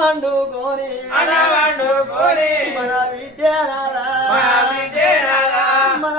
వండుకొని మన విద్యానాథ మన విద్యానాథ మన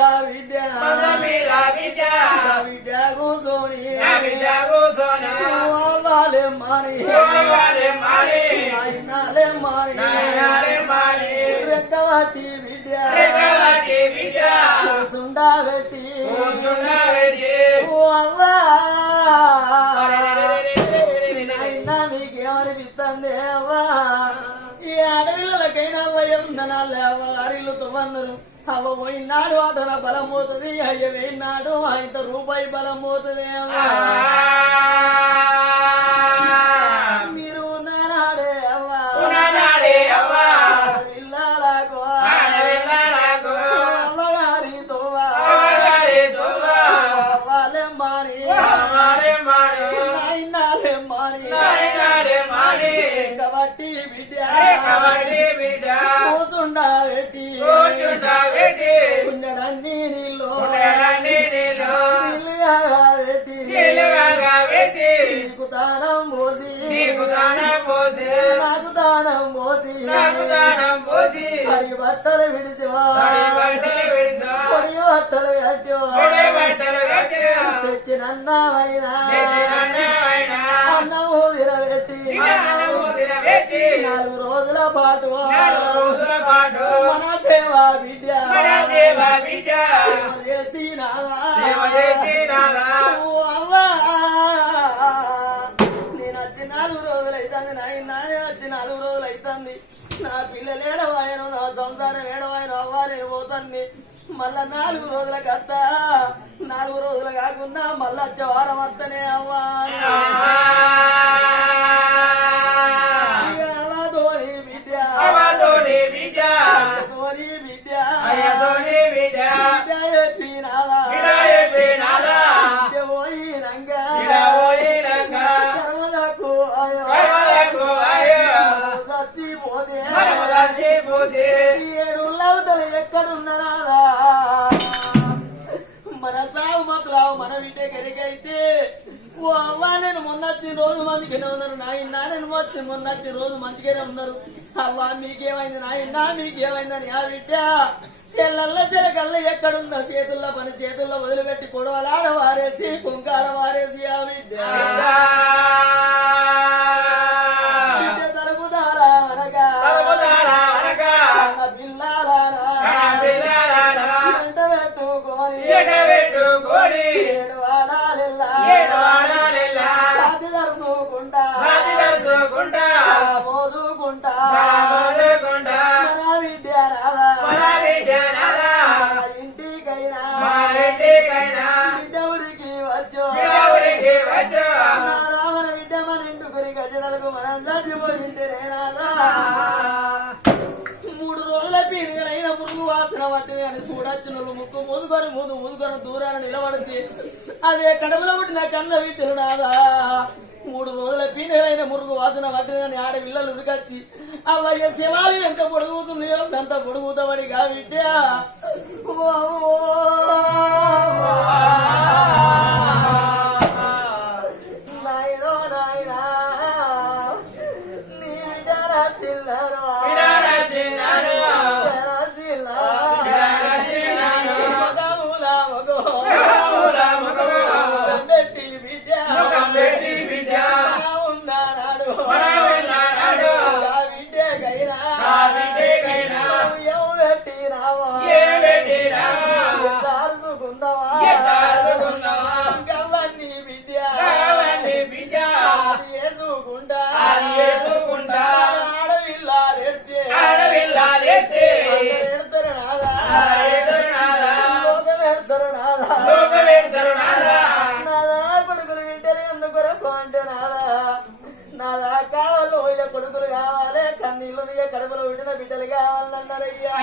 మావే కాబట్టి విద్య కూతుండా పెట్టి అవ్వా నాయనా మీకేమనిపిస్తుంది అవ్వా ఈ ఆడపిల్లకైనా అవ్వయ్య ఉన్నాళ్ళే అవ్వగారిల్లు తోవన్నరే అవ్వ మంచ మీద విద్య విద్య కూర్చొని అవ్వాలే మారి నాయనాలే మారి రెక్కబట్టి విద్య సుండా పెట్టి ఓ అవ్వా నాయనా అవ్వ అరిల్లు తువ్వన్నరు అవ్వ పోయినాడు అతన బలం పోతుంది అయ్య వేయినాడు ఆయన రూపాయి బలం పోతుంది అవ్వా. మీరు నాడే అవ్వా. పిల్లలకు అమ్మగారితో వాళ్ళే మారి నాయనాలే మారి కాబట్టి బిడ్డ. కూతుండా పెట్టి ఉండడాన్ని నీళ్ళు నీళ్ళుగా పెట్టి నీకు దానం పోసి. నాకు దానం పోసి. పడి బట్టలు విడిచో నేను మళ్ళా నాలుగు రోజుల కత్త. నాలుగు రోజులు కాకుండా మళ్ళా వచ్చే వారం వస్తనే అవ్వా ఓ అవ్వ నేను మొన్నచ్చిన రోజు మంచిగానే ఉన్నారు. నాయన నేను మొత్తం మొన్నచ్చిన రోజు మంచిగానే ఉన్నారు. అవ్వ మీకేమైంది నాయన? మీకేమైందని ఆ బిడ్డ? చెల్లల్ల చెలకల్ల ఎక్కడుందో? చేతుల్లో పని చేతుల్లో వదిలిపెట్టి కొడవలాడ వారేసి కుంకాడ వారేసి ఆ బిడ్డ. తాను నిలబడి అదే కడవలో పుట్టిన నా కన్నవి నాదా. మూడు రోజుల పీనైన మురుగు వాసిన పట్టిన ఆడ పిల్లలు ఉరికచ్చి అవయ్య శివాలి ఎంత పొడుగుతున్నాయో అంత పొడుగుతామని కాబట్టి అంటే నాదా నాదా కావాలి పోయిన కొడుకులు కావాలి కన్నీళ్ళు దిగ కడుపులో విడిన బిడ్డలు కావాలన్నారయ్యా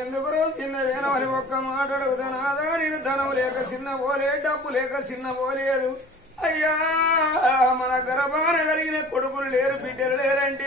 ఎందుకు చిన్న ఒక్క మాట అడుగుతానాదా నేను ధనం లేక చిన్న పోలే డబ్బు లేక చిన్న పోలేదు. అయ్యా మన గర్భాన కలిగిన కొడుకులు లేరు బిడ్డలు లేరంటే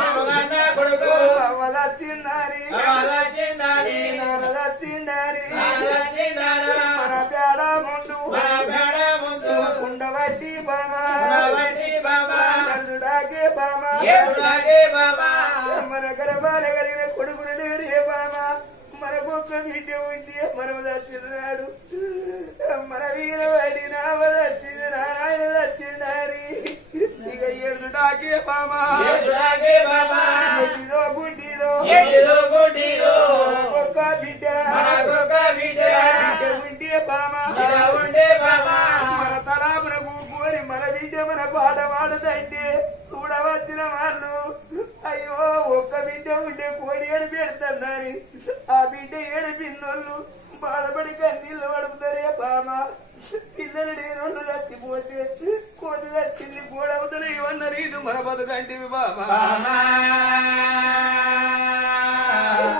గర్భాల కలిగిన కొడుకులు లేరే బామా? మన బొక్క బిడ్డ ఉంది మనం చచ్చినాడు మన వీర వాడి నామ చచ్చింది నారాయణ చచ్చిండారి ఇక ఏడుచుడాకే బామా. ఎట్టిదో గుడ్డిదో. బొక్క బిడ్డ. బిడ్డ. ఉంటే బామా. మన తలాపున కూకోరి మన బిడ్డ మన పాట పాడదంటే చూడవచ్చిన వాళ్ళు. ఒక్క బిడ్డ ఉంటే కోడి ఏడు పెడుతుందని ఆ బిడ్డ ఏడు పిన్నోళ్ళు. బాధపడి కన్నీళ్ళు పడుపుతారే బామ పిల్లలు లేనోళ్ళు చచ్చిపోతే కోడి చచ్చింది కోడవతలు ఇవన్నారు ఇది మన బతుకంటివి బాబా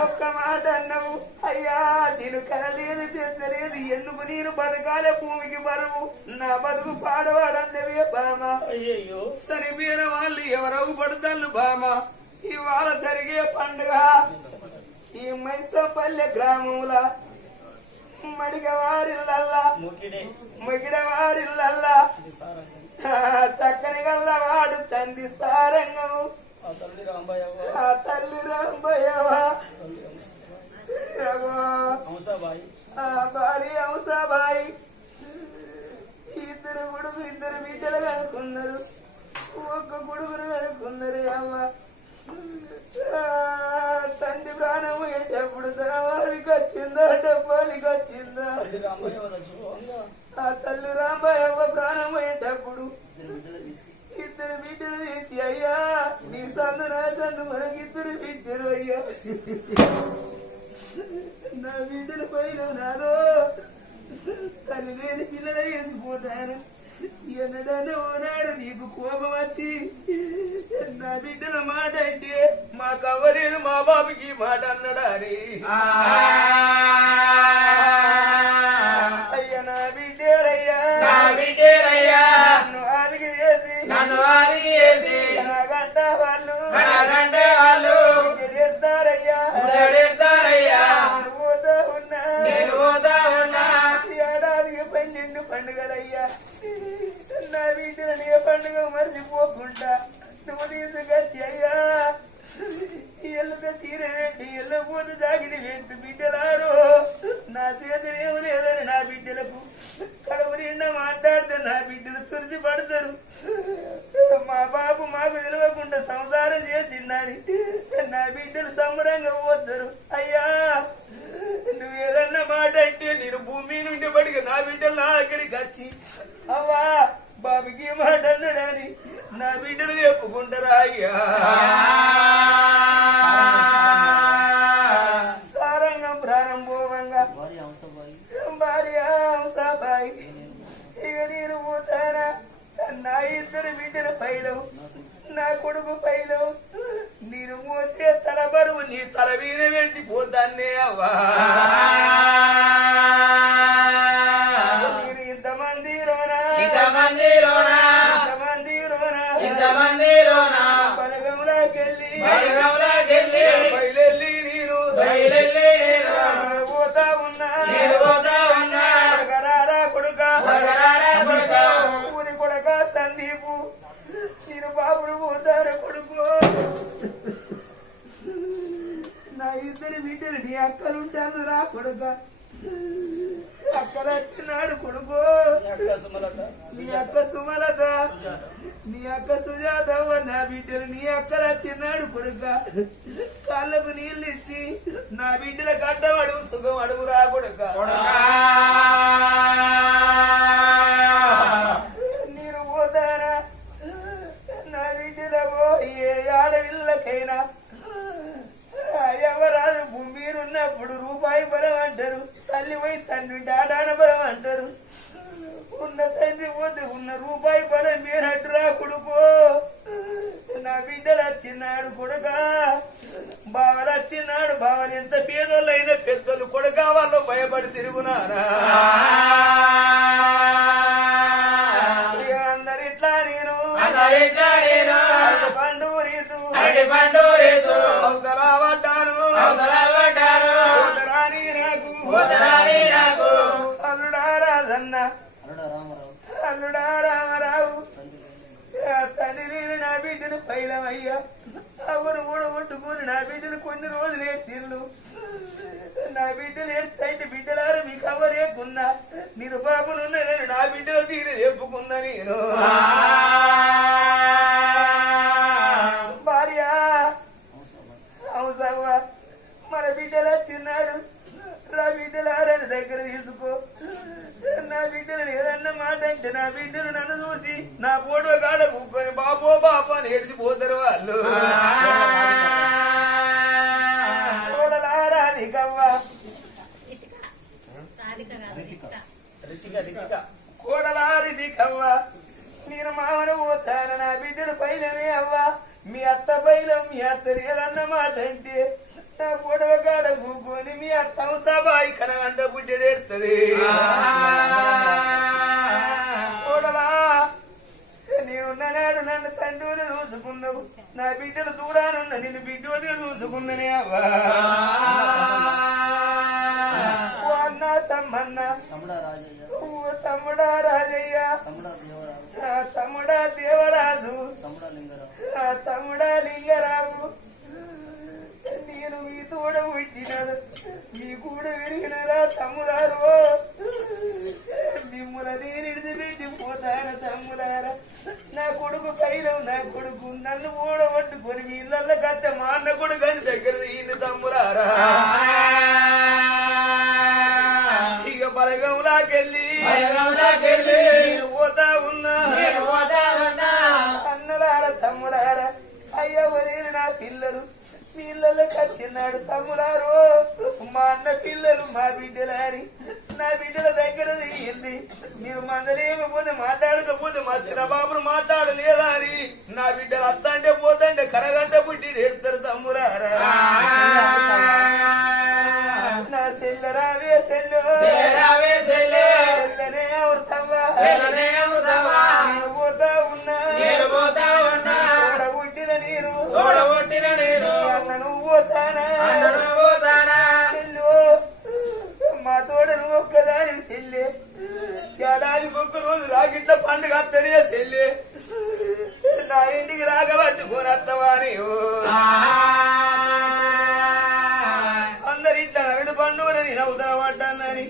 ఒక్క మాట అన్నావు. అయ్యా నేను కనలేదు పెంచలేదు. ఎందుకు నేను బతకాల భూమికి బరువు? నా బతుకు పాడవాడన్నవే బామ అయ్యయ్యో. సరిపోయిన వాళ్ళు ఎవరవు పడతాళ్ళు బామ ఇవాళ జరిగే పండుగ ఈ మైసపల్లె గ్రామముల మడిగవారిల్లల్లా మగిడవారిల్లల్లా. ముకిడే చక్కని గల్లవాడు తండ్రి సారంగము ఆ తల్లి ఆ తల్లి రాంబయ్యవా భార్య ఇద్దరు కొడుకు ఇద్దరు బిడ్డలు కనుక్కున్నారు. ఒక్క కొడుకును కనుక్కున్నారు అవ్వ. తండ్రి ప్రాణం పోయేటప్పుడు తన వాదికి వచ్చిందా? డబ్బాదికి వచ్చిందా ఆ తల్లి రాంబాయవ్వ ప్రాణం పోయేటప్పుడు ఇద్దరు బిడ్డలు తీసి. అయ్యా నీ సందు నా సందు మనకిద్దరు బిడ్డలు అయ్యా. నా బిడ్డల పైన నాదో తల్లి లేని పిల్లల వేసిపోతాను ఎన్నడన్నా ఓనాడు నీకు కోపం వచ్చి నా బిడ్డల మాట అంటే మాకు అవ్వలేదు మా బాబుకి మాట అన్నాడా నన్ను తండ్రిని చూసుకున్నావు. నా బిడ్డను దూరానున్న నిన్ను బిడ్డోది చూసుకుందని తమ్ముడా రాజయ్య. తమ్ముడా దేవరాజు. తమ్ముడా లింగరావు నేను మీ తోడ పుట్టినాను. మీ కూడా విరిగినరా తమ్ముడారు మిమ్ముల నేను ఇడిచిపెట్టి పోతాన తమ్ములారా? నా కొడుకు కైలం నా కొడుకు నన్ను ఓడగొట్టుకొని వీళ్ళల్లో కత్త మా అన్న కొడుకు అని దగ్గర తీయింది తమ్ములారా. ఇక బలగంలాకెళ్ళి పోతా ఉన్నా. పోతా ఉన్నా. రాగబట్టుకొని అత్తవాని అందరి అరడు పండుగలని నవ్వుతన పడ్డానని.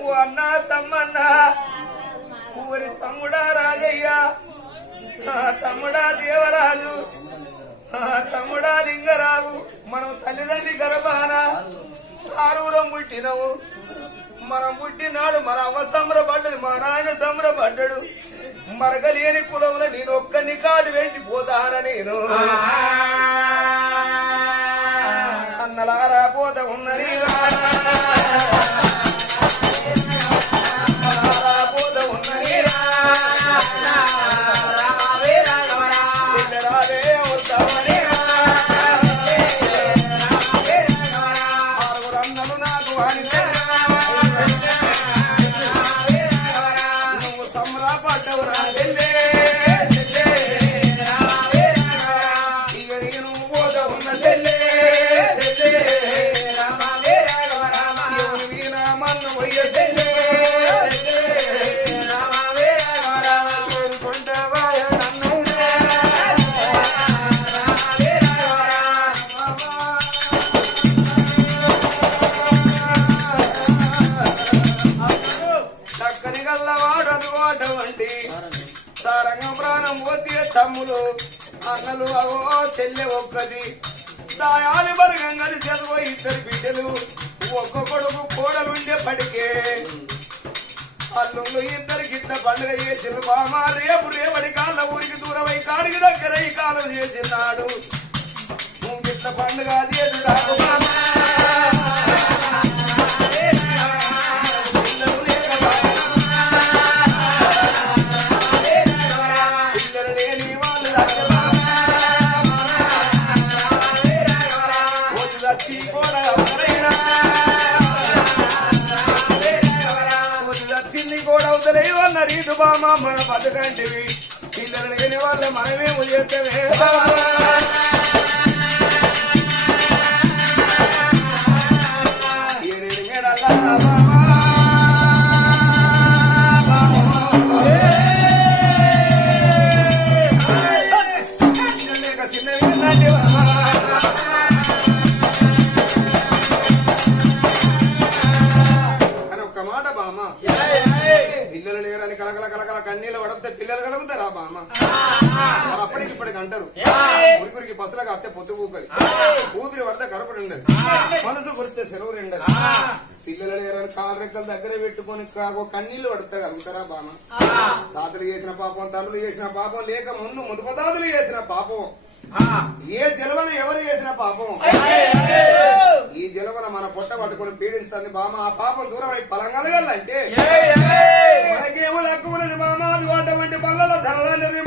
ఓ అన్న తమ్మన్న ఊరి తమ్ముడా రాజయ్య తమ్ముడా దేవరాజు తమ్ముడా లింగరావు మనం తల్లిదండ్రి గర్భాన ఆరుగురం పుట్టినవు. మనం పుట్టినాడు మన అవ్వ సంబరపడ్డది మా నాయన సంబరపడ్డాడు. మరగలేని కులముల నేను ఒక్కని కాడు వెంటి పోతాన నేను అన్నలారా పోత ఉన్నది తమ్ములు అన్నలు అవో చెల్లె ఒక్కది. దాయాలి బలగం కలిసి అదిగో ఇద్దరు బిడ్డలు ఒక్క కొడుకు కోడలుండే పడికే అల్లుళ్ళు ఇద్దరు గిట్ల పండుగ చేసిన బామ రేపు రేపటి కాళ్ళ ఊరికి దూరమై కాడికి దగ్గర ఈ కాలం చేసినాడు. నువ్వు గిట్ల పండుగ చేసుడాకు మన బతకంటివి. పిల్లలు లేని వాళ్ళ మనమేమో చేస్తే పాపం లేక ముందు ముదుప తాతలు చేసిన పాపం. ఏ జలవన ఎవరు చేసిన పాపం? ఈ జలవన మన పొట్ట పట్టుకొని పీడిస్తుంది బామ ఆ పాపం దూరం అయి పలంగలగలంటే మనకేమో లక్కుమని బామ అది వాటమంటే పళ్ళల ధరలని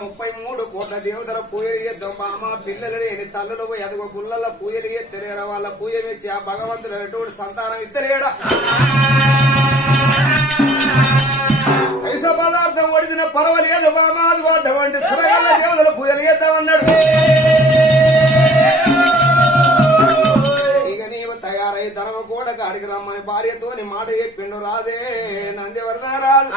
ముప్పై మూడు కోట్ల దేవతల పూజలు చేద్దాం. బామ పిల్లలు లేని తల్లులు పోయి అదిగో గుళ్ళల పూజలు ఎత్తలేరా వాళ్ళ పూజ మెచ్చి ఆ భగవంతుడు ఎటువంటి సంతానం ఇత్తలేడా పదార్థం ఒడిచిన పర్వాలేదు బామా అది అటువంటి సురగల్ల దేవతల పూజలు చేద్దామన్నాడు. ఇక నీవు తయారై ధనమ కూడా కాడికి రమ్మని భార్యతోని మాట చెప్పిండు. రాదే నందివరద రాదు